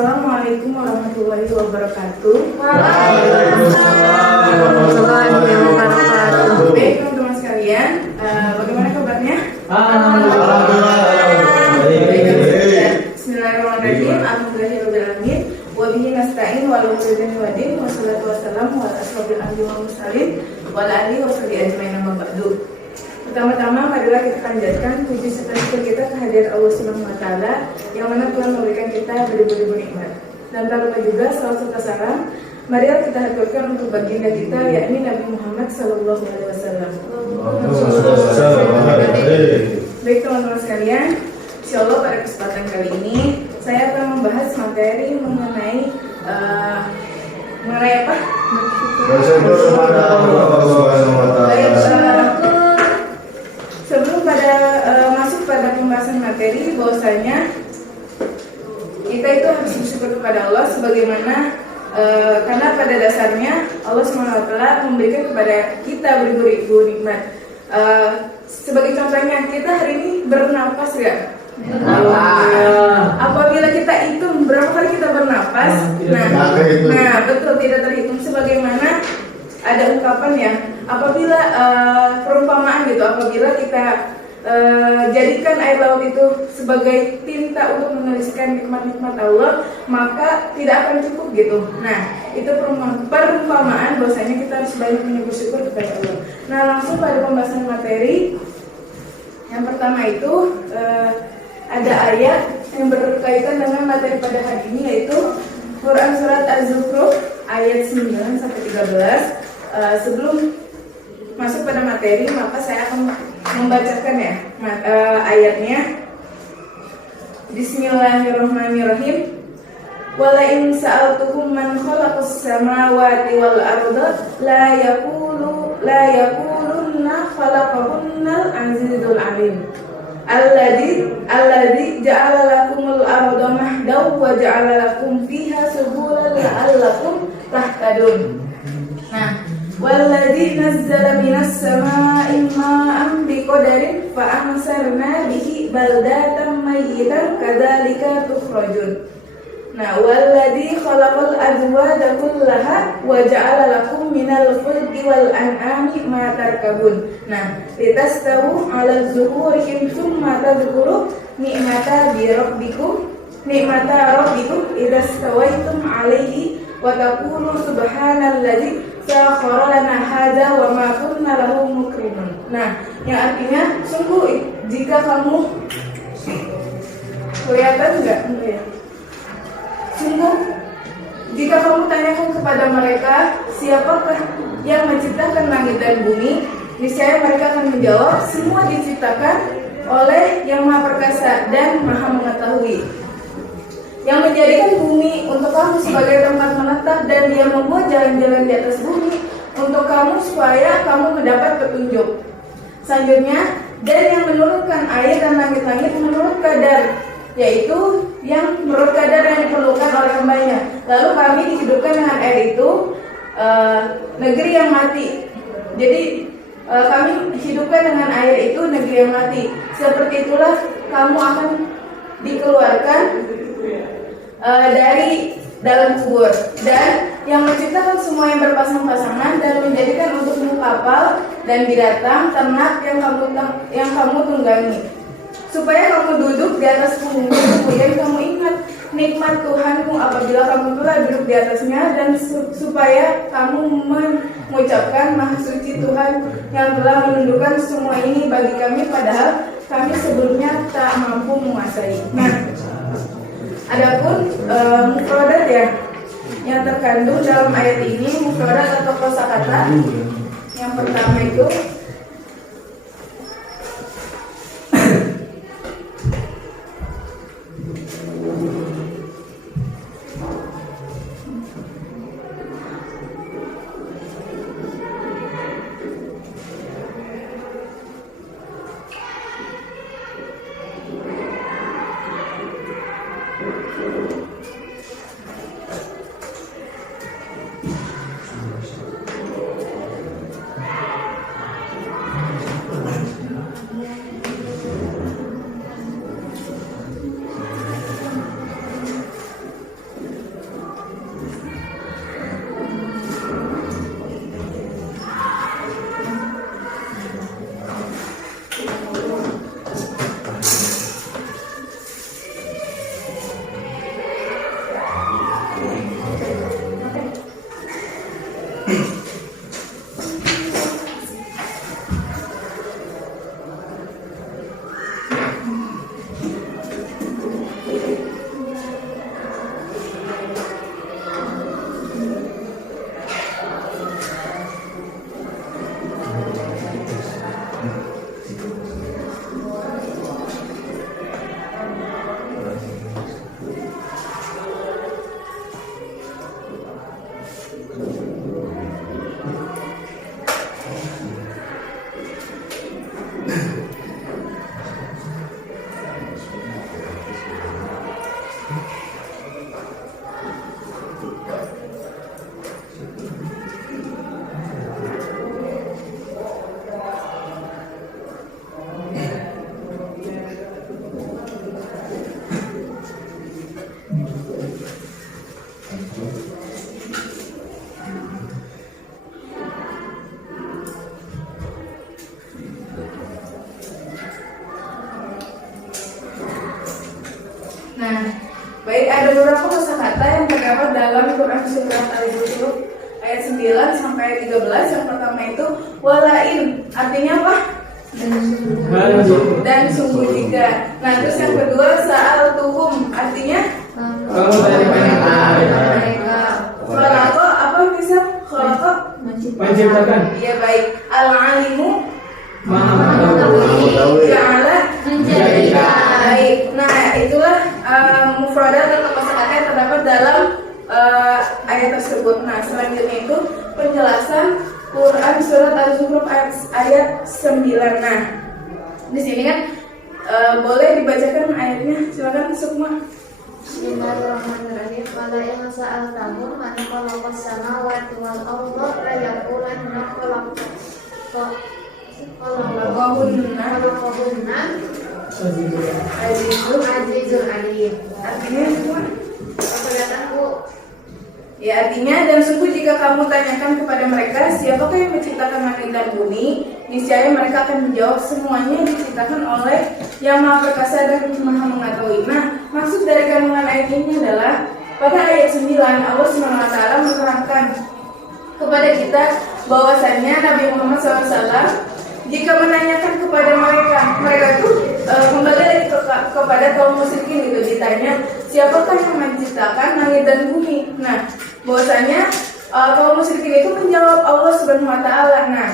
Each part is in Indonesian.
Assalamualaikum warahmatullahi wabarakatuh. Waalaikumsalam warahmatullahi wabarakatuh. Baik teman-teman sekalian, bagaimana kabarnya? Bismillahirrahmanirrahim. Alhamdulillahirobbilalamin. Wabihi nasta'in wala ilaha wadin wassalatu wassalamu ala asrofil anbiya'i wal mursalin wa ala alihi washabihi ajmain amma ba'du. Pertama-tama marilah kita panjatkan puji serta syukur kita kehadirat Allah Subhanahu wa taala yang mana Tuhan memberikan kita beribu-ribu nikmat. Dan tak lupa juga salawat serta salam marilah kita haturkan untuk baginda kita yakni Nabi Muhammad sallallahu alaihi wasallam. Baik teman-teman sekalian, insyaallah pada kesempatan kali ini saya akan membahas materi mengenai apa? Bersyukur kepada Allah Subhanahu wa taala. Sebelum masuk pada pembahasan materi, bahwasanya kita itu harus bersyukur kepada Allah sebagaimana karena pada dasarnya Allah SWT memberikan kepada kita beribu-ribu nikmat. Sebagai contohnya, kita hari ini bernapas ya. Apabila kita hitung berapa kali kita bernapas, nah betul tidak terhitung. Sebagaimana ada ungkapan ya, apabila perumpamaan gitu, apabila kita jadikan air laut itu sebagai tinta untuk menuliskan nikmat-nikmat Allah, maka tidak akan cukup gitu. Nah, itu perumpamaan bahwasanya kita harus banyak bersyukur kepada Allah. Nah, langsung pada pembahasan materi. Yang pertama itu ada ayat yang berkaitan dengan materi pada hari ini, yaitu Quran Surat Az-Zukhruf ayat 9 sampai 13. Sebelum masuk pada materi, maka saya akan membacakan ya ayatnya. Bismillahirrahmanirrahim. Wala in sa'altukum man khalaqas samawati wal arda la yaqulunna khalaqahunnal azizul alim. Alladzi ja'ala lakumul arda mahdaw wa ja'ala lakum fiha subulan la'allakum tahtadun. Nah, walladzi nazzala minas samaa'i ma'an biqadarin fa ansarna bihi baldatan mayyitan kadzalika tukhrajun. Nah, walladzi khalaqal azwaja kullaha wa ja'ala lakum minal fulki wal an'ami ma tarkabun. Nah, litastawu 'ala zuhurihim tsumma tadhkuru ni'mata rabbikum idza stawaitum 'alaihi wa taqulu subhanalladzi sakhkhara lana hadza wa ma kunna lahu muqrinin. Nah, yang artinya sungguh jika kamu kelihatan enggak? Sungguh jika kamu tanyakan kepada mereka siapakah yang menciptakan langit dan bumi, niscaya mereka akan menjawab semua diciptakan oleh Yang Maha Perkasa dan Maha Mengetahui, yang menjadikan bumi untuk kamu sebagai tempat menetap dan Dia membuat jalan-jalan di atas bumi untuk kamu supaya kamu mendapat petunjuk. Selanjutnya, dan yang menurunkan air dan langit-langit menurut kadar, yaitu yang menurut kadar yang diperlukan oleh hambanya. Lalu kami dihidupkan dengan air itu negeri yang mati. Jadi kami hidupkan dengan air itu negeri yang mati. Seperti itulah kamu akan dikeluarkan dari dalam kubur. Dan yang menciptakan semua yang berpasang-pasangan dan menjadikan untukmu kapal dan binatang ternak yang kamu tunggangi, supaya kamu duduk di atas punggungnya, kemudian kamu ingat nikmat Tuhanmu apabila kamu telah duduk di atasnya, dan supaya kamu mengucapkan Maha Suci Tuhan yang telah menundukkan semua ini bagi kami, padahal kami sebelumnya tak mampu menguasai. Nah, adapun mufradat ya yang terkandung dalam ayat ini, mufradat atau kosakata. Yang pertama itu Nah, baik, ada beberapa kosakata yang terdapat dalam Quran surat Al-Zukhruf ayat 9 sampai ayat 13. Yang pertama itu walain, artinya apa? Dan sungguh jika. Nah, terus yang kedua sa'al tuhum, artinya Kamu dari mereka. kholaqo, apa bisa kholaqo? Menciptakan. Iya, baik. Al-alimu Maha mengetahui. ja'ala Menjadikan. baik. Nah, itulah mufradat atau kosakata yang terdapat dalam ayat tersebut. Nah, selanjutnya itu penjelasan Quran surat Al-Zukhruf ayat 9. Nah, di sini kan boleh dibacakan ayatnya. Silakan Sukma. Bismillahirrahmanirrahim. Wala in sa'altahum man khalaqas samawati wal arda la yaqulanna Wahunna khalaqahunna azizul. azizul alim. Artinya semua. Apa kataku? Ya, artinya dan sungguh jika kamu tanyakan kepada mereka siapakah yang menciptakan langit dan bumi, niscaya mereka akan menjawab semuanya diciptakan oleh yang maha perkasa dan maha mengetahui. Nah, maksud dari kandungan ayat ini adalah pada ayat 9 Allah SWT menerangkan kepada kita bahwasannya Nabi Muhammad SAW jika menanyakan kepada mereka itu kembali lagi kepada kaum musyrikin gitu, ditanya siapakah yang menciptakan langit dan bumi. Nah, bahwasanya kaum musyrikin itu menjawab Allah Subhanahu wa taala. Nah,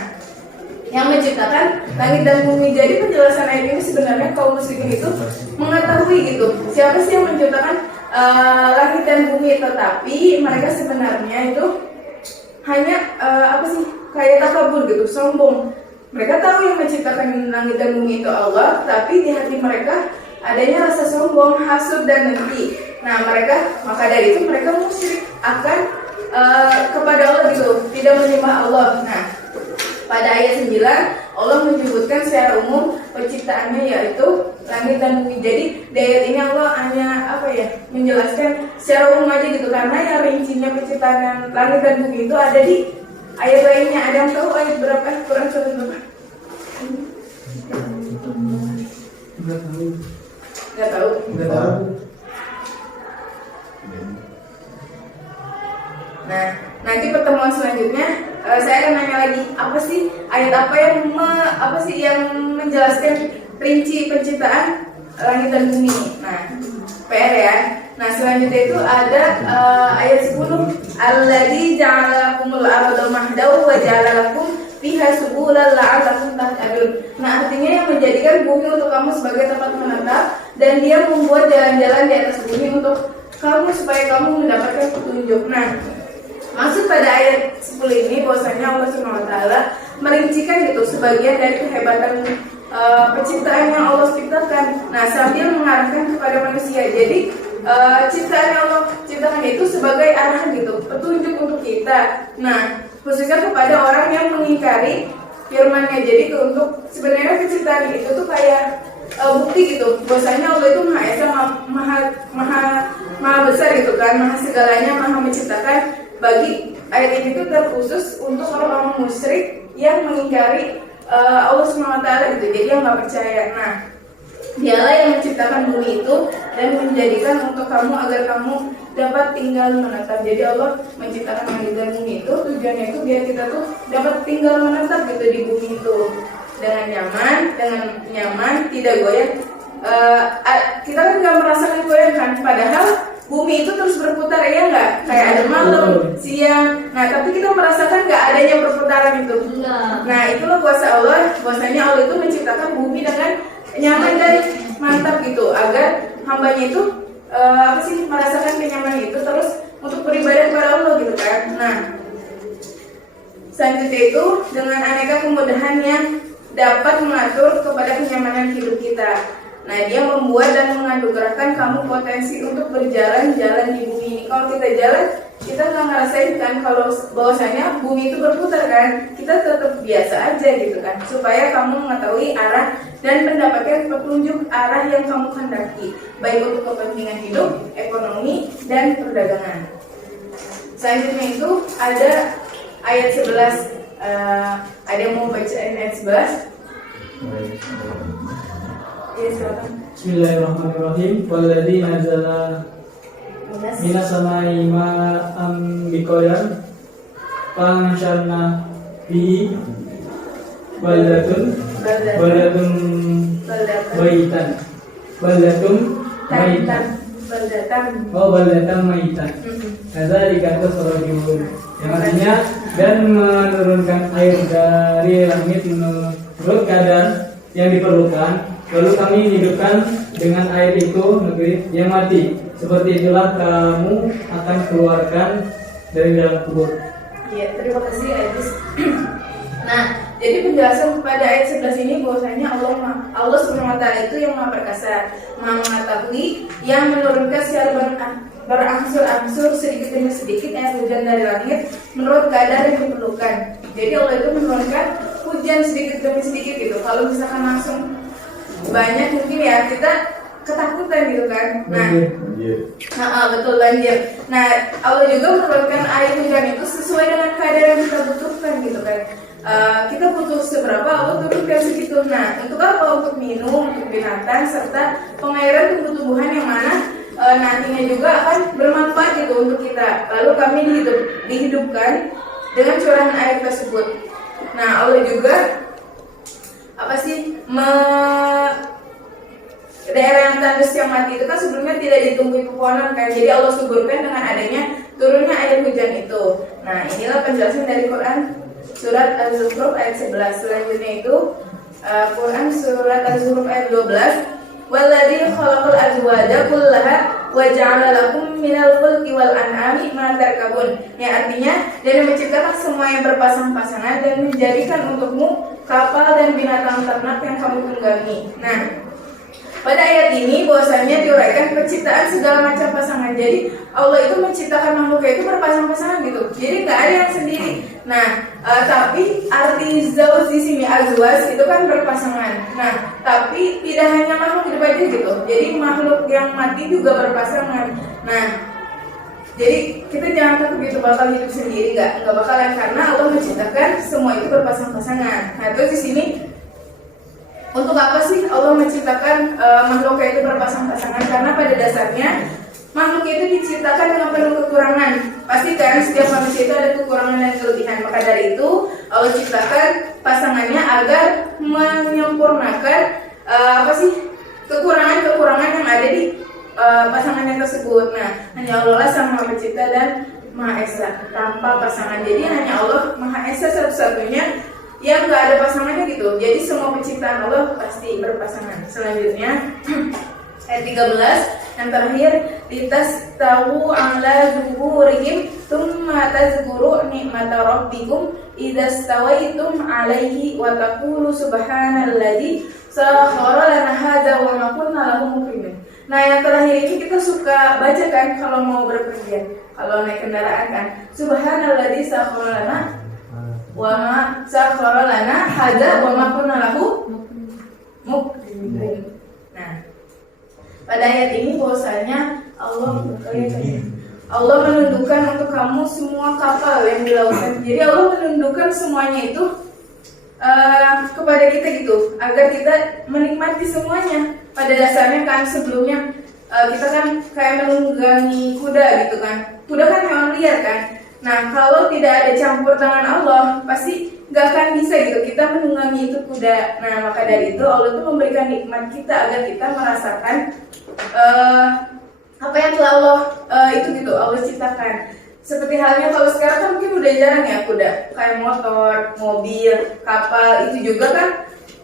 yang menciptakan langit dan bumi. Jadi penjelasan ayat ini sebenarnya kaum musyrikin itu mengetahui gitu siapa sih yang menciptakan langit dan bumi, tetapi mereka sebenarnya itu hanya kayak takabur gitu, sombong. Mereka tahu yang menciptakan langit dan bumi itu Allah, tapi di hati mereka adanya rasa sombong, hasud dan dengki. Nah, maka dari itu mereka musyrik akan kepada Allah gitu, tidak menyembah Allah. Nah, pada ayat 9 Allah menyebutkan secara umum penciptaannya yaitu langit dan bumi. Jadi di ayat ini Allah hanya menjelaskan secara umum aja gitu, karena yang rincinya penciptaan langit dan bumi itu ada di ayat lainnya. Ada yang tahu ayat berapa? Quran surat berapa? Nggak tahu. Nah, nanti pertemuan selanjutnya saya akan nanya lagi apa sih ayat apa yang menjelaskan rinci penciptaan langit dan bumi. Nah, PR ya. Nah, selanjutnya itu ada ayat 10, alladzi ja'ala lakumul arda mahdaw wa ja'ala lakum fiha subulan la'allakum tahtadun. Nah, artinya yang menjadikan bumi untuk kamu sebagai tempat menetap dan dia membuat jalan-jalan di atas bumi untuk kamu supaya kamu mendapatkan petunjuk. Nah, maksud pada ayat 10 ini bahwasanya Allah SWT merincikan gitu sebagian dari kehebatan penciptaan yang Allah ciptakan. Nah, sambil mengarahkan kepada manusia. Jadi ciptaan yang Allah ciptakan itu sebagai arahan gitu, petunjuk untuk kita. Nah, khususnya kepada orang yang mengingkari firman-Nya. Jadi untuk sebenarnya penciptaan itu tuh kayak bukti gitu bahwasanya Allah itu Maha Esa, maha besar gitu kan, maha segalanya, maha menciptakan. Bagi ayat ini tuh terkhusus untuk orang-orang musyrik yang mengingkari Allah SWT gitu, jadi yang nggak percaya. Nah, dialah yang menciptakan bumi itu dan menjadikan untuk kamu agar kamu dapat tinggal menetap. Jadi Allah menciptakan langit dan bumi itu tujuannya itu biar kita tuh dapat tinggal menetap gitu di bumi itu dengan nyaman, tidak goyah. Kita kan nggak merasakan goyah kan, padahal bumi itu terus berputar, ya nggak? Kayak ada malam, siang. Nah, tapi kita merasakan nggak adanya perputaran itu. Nah, itulah kuasa Allah. Kuasanya Allah itu menciptakan bumi dengan nyaman dan mantap gitu, agar hambanya itu merasakan kenyamanan itu terus untuk beribadah kepada Allah gitu kan. Nah, selanjutnya itu dengan aneka kemudahan yang dapat mengatur kepada kenyamanan hidup kita. Nah, dia membuat dan menganugerahkan kamu potensi untuk berjalan-jalan di bumi ini. Kalau kita jalan, kita nggak ngerasain kan kalau bahwasanya bumi itu berputar kan. Kita tetap biasa aja gitu kan. Supaya kamu mengetahui arah dan mendapatkan petunjuk arah yang kamu kehendaki, baik untuk kepentingan hidup, ekonomi, dan perdagangan. Selanjutnya itu ada ayat 11. Ada yang mau bacain ayat 11? Iya, silakan. Bismillahirrahmanirrahim. Walladzi nazala minas samai ma'an biqadar fa'ansyarna bihi baldatun maitan. Baldatan maitan. Kadzalika tusrajun. Yang artinya dan menurunkan air dari langit menurut kadar yang diperlukan. Lalu kami hidupkan dengan air itu negeri yang mati. Seperti itulah kamu akan keluarkan dari dalam kubur. Iya, terima kasih Aziz. Nah, jadi penjelasan pada ayat 11 ini bahwasanya Allah SWT itu yang Maha Perkasa, Maha Mengetahui, yang menurunkan secara berangsur-angsur sedikit demi sedikit air hujan dari langit menurut kadar yang diperlukan. Jadi Allah itu menurunkan hujan sedikit demi sedikit gitu. Kalau misalkan langsung banyak mungkin ya kita ketakutan gitu kan. Betul, banjir. Nah, Allah juga menurunkan air hujan itu sesuai dengan kadar yang kita butuhkan gitu kan. Kita butuh seberapa, Allah turunkan segitu. Nah, untuk apa? Untuk minum, untuk binatang, serta pengairan tumbuh-tumbuhan yang mana nantinya juga akan bermanfaat gitu untuk kita. Lalu kami dihidupkan dengan curahan air tersebut. Nah, Allah juga daerah yang tandus yang mati itu kan sebelumnya tidak ditumbuhi pepohonan kan. Jadi Allah suburkan dengan adanya turunnya air hujan itu. Nah, inilah penjelasan dari Quran surat Az-Zukhruf ayat 11. Selanjutnya itu Quran surat Az-Zukhruf ayat 12. Walladzi khalaqal azwaja kullaha wa ja'ala lakum minal fulki wal an'ami ma tarkabun. Yang artinya, dan menciptakan semua yang berpasang-pasangan dan menjadikan untukmu kapal dan binatang ternak yang kamu tunggangi. Nah, pada ayat ini bahwasanya diuraikan penciptaan segala macam pasangan. Jadi Allah itu menciptakan makhluknya itu berpasang-pasangan gitu. Jadi nggak ada yang sendiri. Nah, tapi arti zauj di sini azwaj itu kan berpasangan. Nah, tapi tidak hanya makhluk hidup aja gitu. Jadi makhluk yang mati juga berpasangan. Nah, jadi kita jangan takut gitu bakal hidup sendiri, nggak bakalan, karena Allah menciptakan semua itu berpasang-pasangan. Nah, terus di sini untuk apa sih Allah menciptakan makhluknya itu berpasang-pasangan? Karena pada dasarnya makhluk itu diciptakan dengan penuh kekurangan. Pasti kan setiap manusia itu ada kekurangan dan kelebihan. Maka dari itu Allah ciptakan pasangannya agar menyempurnakan kekurangan-kekurangan yang ada di pasangannya tersebut. Nah, hanya Allah lah Sang Maha Pencipta dan Maha Esa tanpa pasangan. Jadi hanya Allah Maha Esa satu-satunya yang nggak ada pasangannya gitu. Jadi semua penciptaan Allah pasti berpasangan. Selanjutnya ayat 13 yang terakhir, litastawu ala zuhurihim tsumma tazkuru ni'mata rabbikum idza stawaitum alaihi wa taqulu subhanalladzi sakhkhara lana hadza wa ma kunna lahu muqrinin. Nah, yang terakhir ini kita suka baca kan kalau mau berpergian, kalau naik kendaraan kan, subhanalladzi sakhkhara lana wa ma sakhkhara lana hadza wa ma kunna lahu muqrinin. Nah, pada ayat ini bahwasanya Allah menundukkan untuk kamu semua kapal yang di lautan. Jadi Allah menundukkan semuanya itu kepada kita gitu, agar kita menikmati semuanya. Pada dasarnya kan sebelumnya kita kan kayak menunggangi kuda gitu kan. Kuda kan hewan liar kan. Nah, kalau tidak ada campur tangan Allah, pasti nggak akan bisa gitu kita menunggangi itu kuda. Nah, maka dari itu Allah itu memberikan nikmat kita agar kita merasakan apa yang telah Allah Allah ciptakan. Seperti halnya kalau sekarang kan mungkin udah jarang ya kuda, kayak motor, mobil, kapal, itu juga kan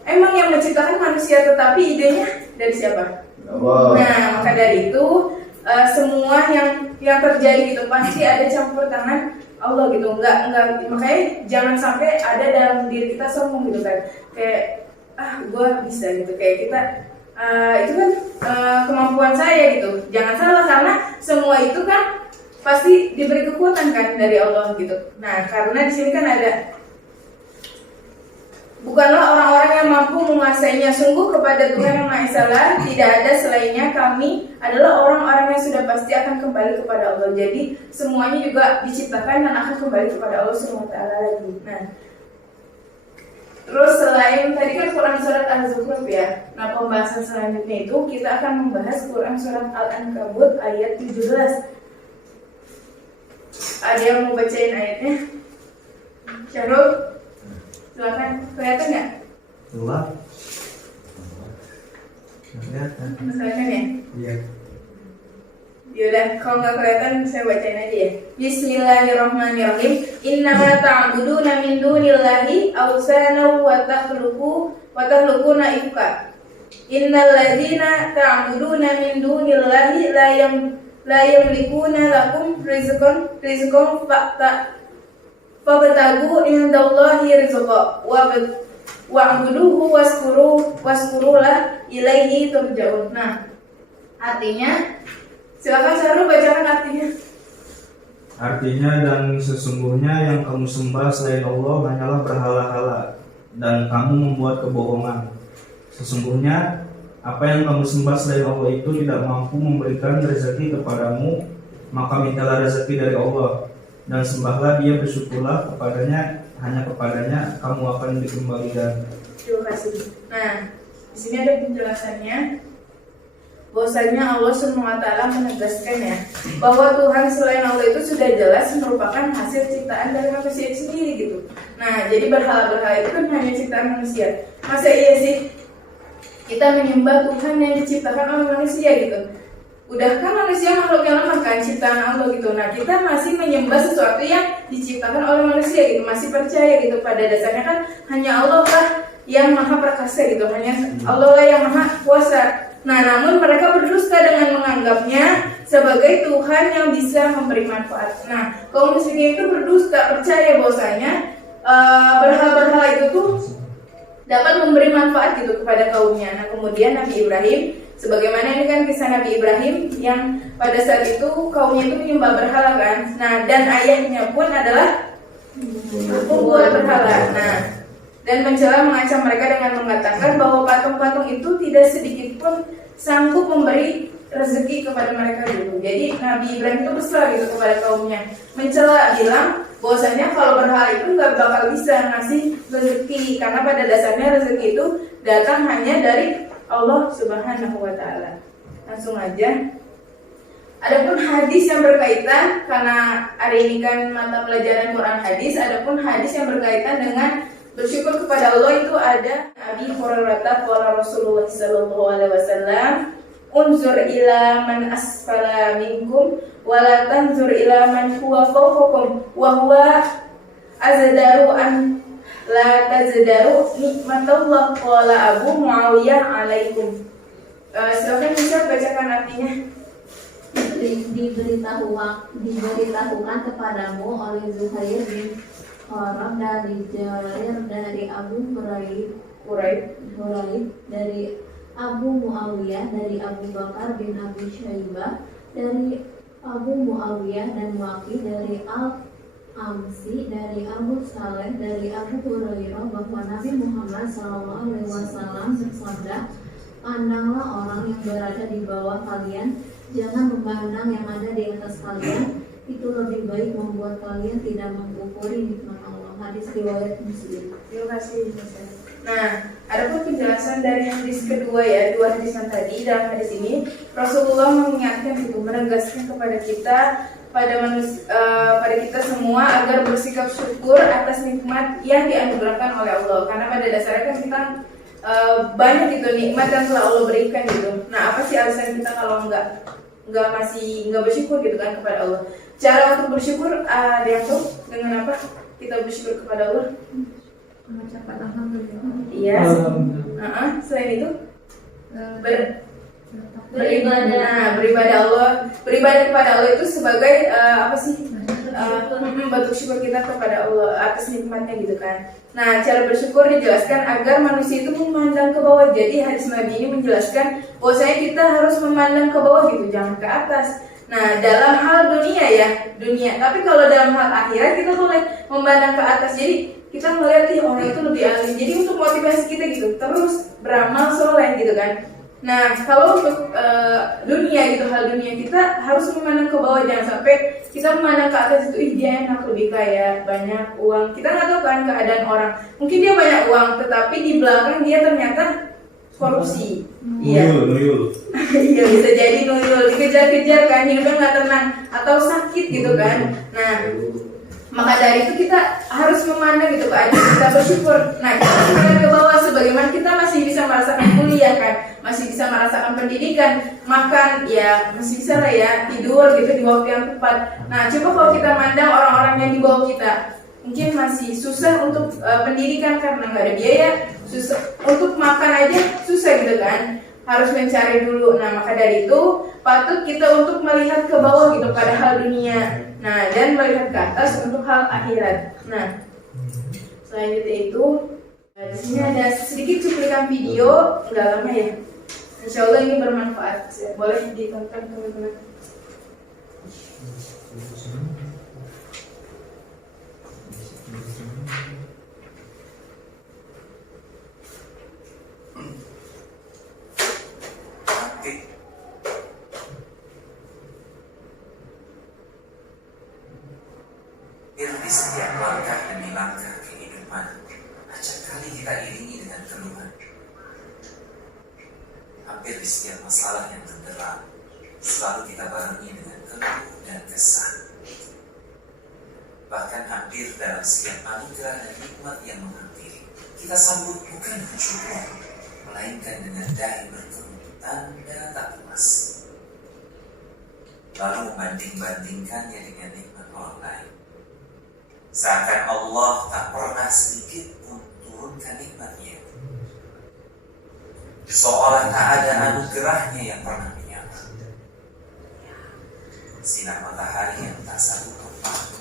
emang yang menciptakan manusia, tetapi idenya dari siapa? Wow. Nah, maka dari itu semua yang terjadi gitu pasti ada campur tangan Allah gitu. Enggak, makanya jangan sampai ada dalam diri kita sombong gitu kan, kayak gue bisa gitu, kayak kita itu kan kemampuan saya gitu. Jangan salah, karena semua itu kan pasti diberi kekuatan kan dari Allah gitu. Nah, karena di sini kan ada, bukanlah orang-orang yang mampu menguasainya, sungguh kepada Tuhan yang Maha Esa tidak ada selainnya, kami adalah orang-orang yang sudah pasti akan kembali kepada Allah. Jadi semuanya juga diciptakan dan akan kembali kepada Allah SWT lagi. Nah, Terus selain tadi kan Quran surat Az-Zukhruf ya. Nah, pembahasan selanjutnya itu kita akan membahas Quran surat Al-Ankabut ayat 17. Ada yang mau bacain ayatnya? Syahrul, silakan. Kelihatan nggak? Keluar. Kelihatan. Kelihatan ya? Iya. Yaudah, kalau nggak kelihatan saya bacain aja ya. Bismillahirrahmanirrahim. Innama ta'buduna min dunillahi awsana wa takhluquna ifka. Innal ladzina ta'buduna min dunillahi la yamlikuna lakum rizqan fabtagu indallahi rizqa wa'buduhu waskurulah ilaihi turja'un. Nah, artinya silakan Syahrul bacakan artinya. Artinya, dan sesungguhnya yang kamu sembah selain Allah hanyalah berhala-hala, dan kamu membuat kebohongan. Sesungguhnya apa yang kamu sembah selain Allah itu tidak mampu memberikan rezeki kepadamu, maka mintalah rezeki dari Allah dan sembahlah Dia, bersyukurlah kepadanya, hanya kepadanya kamu akan dikembalikan. Terima kasih. Nah, di sini ada penjelasannya. Bahwasanya Allah SWT menegaskan ya bahwa Tuhan selain Allah itu sudah jelas merupakan hasil ciptaan dari manusia itu sendiri gitu. Nah, jadi berhala-berhala itu kan hanya ciptaan manusia. Masa iya sih kita menyembah Tuhan yang diciptakan oleh manusia gitu? Udah kan manusia makhluk yang lemah kan, ciptaan Allah gitu. Nah, kita masih menyembah sesuatu yang diciptakan oleh manusia gitu, masih percaya gitu. Pada dasarnya kan hanya Allah lah yang maha perkasa gitu, hanya Allah lah yang maha kuasa. Nah, namun mereka berdusta dengan menganggapnya sebagai Tuhan yang bisa memberi manfaat. Nah, kaum musyrikin itu berdusta, percaya bahwasanya berhala-berhala itu tuh dapat memberi manfaat gitu kepada kaumnya. Nah, kemudian Nabi Ibrahim, sebagaimana ini kan kisah Nabi Ibrahim yang pada saat itu kaumnya itu menyembah berhala kan. Nah, dan ayahnya pun adalah pembuat berhala. Nah, dan mencela mengacam mereka dengan mengatakan bahwa patung-patung itu tidak sedikit pun sanggup memberi rezeki kepada mereka dulu. Jadi Nabi Ibrahim itu besar gitu kepada kaumnya, mencela, bilang bahwasanya kalau berhala itu nggak bakal bisa ngasih rezeki, karena pada dasarnya rezeki itu datang hanya dari Allah Subhanahu wa Ta'ala. Langsung aja. Adapun hadis yang berkaitan, karena hari ini kan mata pelajaran Quran hadis, adapun hadis yang berkaitan dengan bersyukur kepada Allah itu ada Abi Hurairah qala Rasulullah sallallahu alaihi wasallam, unzur ila man asfala minkum wa la tanzur ila man huwa fawqakum wa huwa azdaru an la tazdaru nikmatallah qala Abu Muawiyah alaikum. Silakan bisa bacakan artinya. Diberitahukan kepadamu oleh Zuhair bin Harab dari Jarir dari Abu Hurairah dari Abu Muawiyah dari Abu Bakar bin Abi Syaibah dari Abu Muawiyah dan Waqi dari Al-Amsi dari Abu Saleh dari Abu Hurairah bahwa Nabi Muhammad SAW bersabda, pandanglah orang yang berada di bawah kalian, jangan memandang yang ada di atas kalian. Itu lebih baik membuat kalian tidak mengkufuri nikmat Allah. Hadis riwayat Muslim. Terima kasih. Nah, ada pun penjelasan dari hadis kedua ya, dua hadis yang tadi. Dalam hadis ini Rasulullah mengingatkan itu, menegaskan kepada kita, pada kita semua agar bersikap syukur atas nikmat yang dianugerahkan oleh Allah. Karena pada dasarnya kan kita banyak gitu nikmat yang telah Allah berikan gitu. Nah, apa sih alasan kita kalau nggak bersyukur gitu kan kepada Allah? Cara untuk bersyukur ada yang tahu dengan apa kita bersyukur kepada Allah? Mengucapkan alhamdulillah. Iya. Selain itu beribadah kepada Allah itu sebagai apa sih? Bentuk syukur kita kepada Allah atas nikmatnya gitu kan. Nah, cara bersyukur dijelaskan agar manusia itu memandang ke bawah. Jadi hadis Nabi ini menjelaskan bahwasanya kita harus memandang ke bawah gitu, jangan ke atas. Nah, dalam hal dunia. Tapi kalau dalam hal akhirat kita boleh memandang ke atas. Jadi kita melihat orang itu lebih alim. Jadi untuk motivasi kita gitu, terus beramal soleh gitu kan. Nah, kalau untuk dunia gitu, hal dunia kita harus memandang ke bawah, jangan sampai kita memandang ke atas itu, ih dia enak, lebih kaya, banyak uang. Kita nggak tahu kan keadaan orang. Mungkin dia banyak uang, tetapi di belakang dia ternyata korupsi. Iya. Nuyul. Iya, bisa jadi nuyul, dikejar-kejar kan, hidupnya nggak tenang atau sakit gitu kan. Nah, maka dari itu kita harus memandang gitu keadaan kita, bersyukur. Nah, kita harus ke bawah, sebagaimana kita masih bisa merasakan kuliah kan, masih bisa merasakan pendidikan, makan ya masih bisa lah ya, tidur gitu di waktu yang tepat. Nah, coba kalau kita mandang orang-orang yang di bawah kita, mungkin masih susah untuk pendidikan karena nggak ada biaya, susah untuk makan aja susah gitu kan, harus mencari dulu. Nah, maka dari itu patut kita untuk melihat ke bawah gitu pada hal dunia, nah dan melihat ke atas untuk hal akhirat. Nah, selanjutnya itu di sini ada sedikit cuplikan video, nggak lama ya. Insya Allah ini bermanfaat, boleh ditonton teman-teman. Di setiap langkah demi langkah kehidupan, acap kali kita iringi dengan keluhan. Hampir di setiap masalah yang terderang, selalu kita barengi dengan keluh dan kesah. Bahkan hampir dalam setiap anugerah dan nikmat yang menghampiri, kita sambut bukan dengan syukur, melainkan dengan dahi berkerut tanda tak puas. Lalu membanding-bandingkannya dengan nikmat orang lain. Seakan Allah tak pernah sedikit pun turunkan nikmatnya, seolah tak ada anugerahnya yang pernah menyapa. Sinar matahari yang tak satu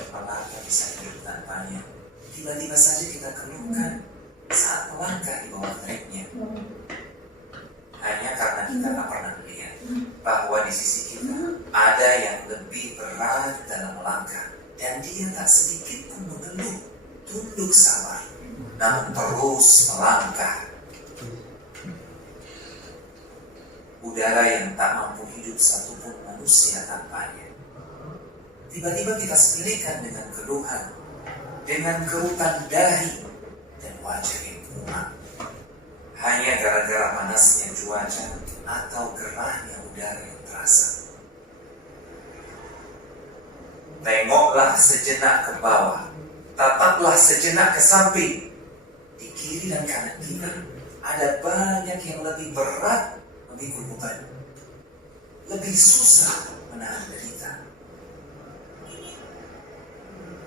pelaka bisa hidup tanpanya, tiba-tiba saja kita keluhkan saat melangkah di bawah teriknya. Hanya karena kita tak pernah melihat bahwa di sisi kita ada yang lebih berat dalam melangkah, dan dia tak sedikit pun mengeluh, tunduk sabar, namun terus melangkah. Udara yang tak mampu hidup satupun manusia tanpanya. Tiba-tiba kita sepelekan dengan keluhan, dengan kerutan dahi dan wajah yang kurang, hanya gara-gara panasnya cuaca atau gerahnya udara yang terasa. Tengoklah sejenak ke bawah, tataplah sejenak ke samping. Di kiri dan kanan kita ada banyak yang lebih berat memikul beban, lebih susah menahan derita.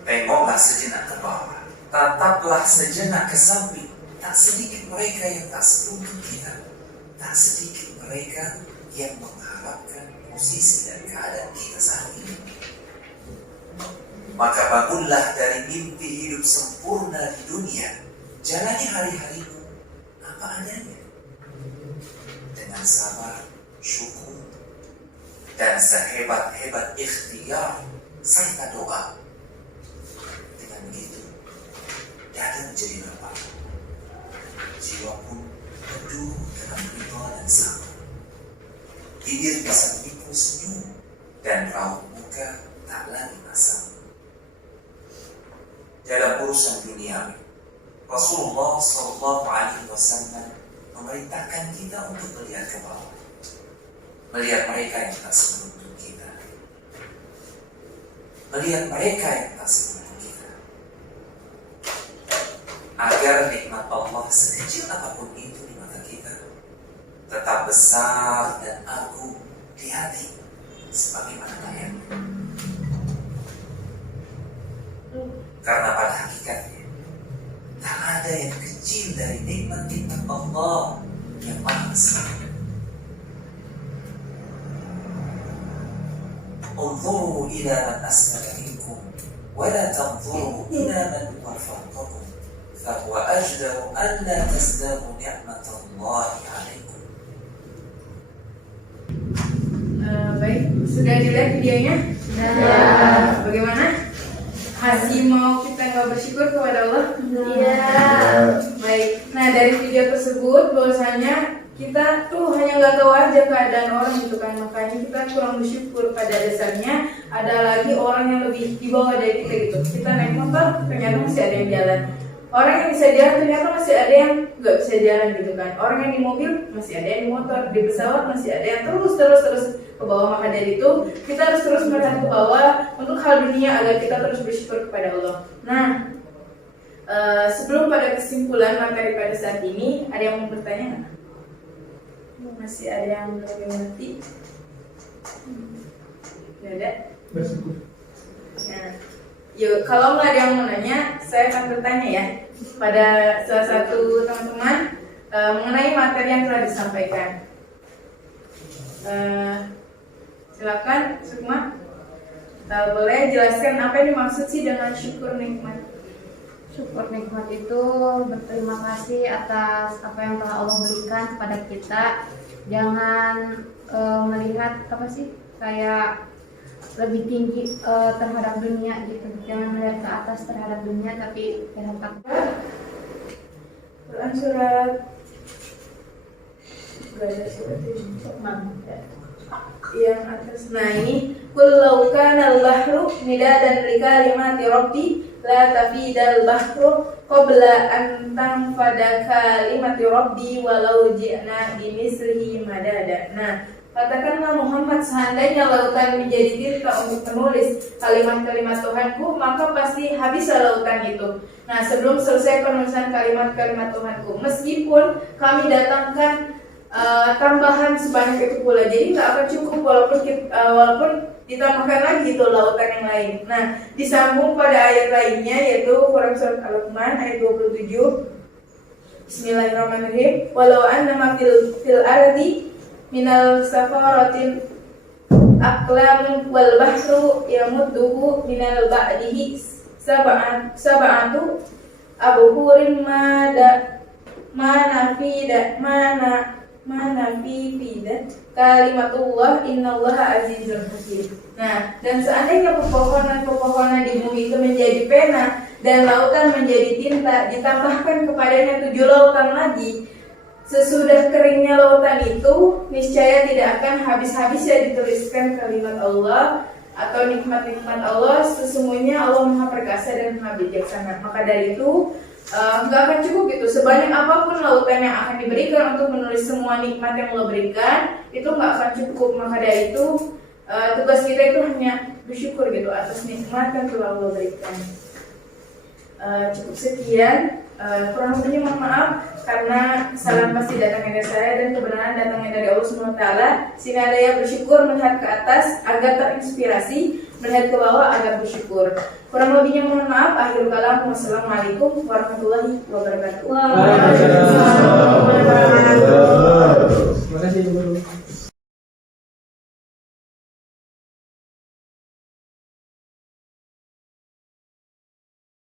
Tengoklah sejenak ke bawah, tataplah sejenak ke samping. Tak sedikit mereka yang tak seberuntung kita, tak sedikit mereka yang mengharapkan posisi dan keadaan kita saat ini. Maka bangunlah dari mimpi hidup sempurna di dunia, jalani hari-harimu apa adanya, dengan sabar, syukur, dan sehebat-hebat ikhtiar serta doa. Dengan begitu, dada menjadi lapang, jiwa pun teduh dalam ridha dan sabar. Bibir bisa memikul senyum, dan raut muka tak lagi masam. Dalam urusan duniawi, Rasulullah SAW memerintahkan kita untuk melihat ke bawah, melihat mereka yang tak seberuntung kita, melihat mereka yang tak seberuntung kita, agar nikmat Allah sekecil apapun itu di mata kita tetap besar dan agung di hati sebagaimana layaknya. Karena pada hakikatnya tak ada yang kecil dari nikmat-nikmat Allah yang maha besar. Unzuru ila man asfala minkum wa la tanzuru ila man huwa fawqakum fa huwa ajdaru an la tazdaru ni'matallahi 'alaikum. Baik, sudah dilihat videonya? Sudah. Bagaimana? Masih mau kita nggak bersyukur kepada Allah? Iya. Baik. Nah, dari video tersebut bahwasanya kita tuh hanya nggak tahu aja keadaan orang gitu kan, makanya kita kurang bersyukur. Pada dasarnya ada lagi orang yang lebih di bawah dari kita gitu. Kita naik motor ternyata masih ada yang jalan, orang yang bisa jalan ternyata masih ada yang nggak bisa jalan gitu kan, orang yang di mobil masih ada yang di motor, di pesawat masih ada yang terus ke bawah. Maka dari itu kita harus terus melihat ke bawah untuk hal dunia agar kita terus bersyukur kepada Allah. Nah, sebelum pada kesimpulan materi pada saat ini, ada yang mau bertanya nggak? Masih ada yang belum mengerti? Tidak ada? Bersyukur. Nah, yuk, kalau nggak ada yang mau nanya, saya akan bertanya ya pada salah satu teman-teman mengenai materi yang telah disampaikan. Silakan, Sukma. Boleh jelaskan apa yang dimaksud sih dengan syukur nikmat? Syukur nikmat itu berterima kasih atas apa yang telah Allah berikan kepada kita. Jangan melihat apa sih kayak lebih tinggi terhadap dunia gitu. Jangan melihat ke atas terhadap dunia, tapi lihat ke atas. Quran surat yang atas. Nah ini kullau kana al-bahru midadan li kalimati rabbi la tafidal bahru qabla an tanfada kalimati rabbi walau ji'na bimislihi madada. Nah, katakanlah Muhammad, seandainya lautan menjadi tinta untuk menulis kalimat-kalimat Tuhanku, maka pasti habislah lautan itu. Nah, sebelum selesai penulisan kalimat-kalimat Tuhanku, meskipun kami datangkan tambahan sebanyak itu pula, jadi nggak akan cukup walaupun ditambahkan lagi itu lautan yang lain. Nah, disambung pada ayat lainnya yaitu Quran surat Al-Luqman ayat 27. Bismillahirrahmanirrahim. Walau annama fil ardi minal safaratin aqlam wal bahru yamudduhu minal ba'dihi sab'atu abhurin mana fi kalimatullah innallaha azizun hakim. Nah, dan seandainya pepohonan di bumi itu menjadi pena dan lautan menjadi tinta, ditambahkan kepadanya 7 lautan lagi, sesudah keringnya lautan itu niscaya tidak akan habis-habis ya dituliskan kalimat Allah atau nikmat-nikmat Allah. Sesungguhnya Allah Maha Perkasa dan Maha Bijaksana. Maka dari itu nggak akan cukup gitu, sebanyak apapun lautan yang akan diberikan untuk menulis semua nikmat yang Allah berikan, itu nggak akan cukup. Maka dari itu tugas kita itu hanya bersyukur gitu atas nikmat yang telah Allah berikan. Cukup sekian, kurang lebihnya mohon maaf karena kesalahan pasti datangnya dari saya dan kebenaran datangnya dari Allah SWT. Sehingga ada yang bersyukur melihat ke atas agar terinspirasi, melihat ke bawah agar bersyukur. Kurang lebihnya mohon maaf. Akhirul kalam, wassalamualaikum warahmatullahi wabarakatuh.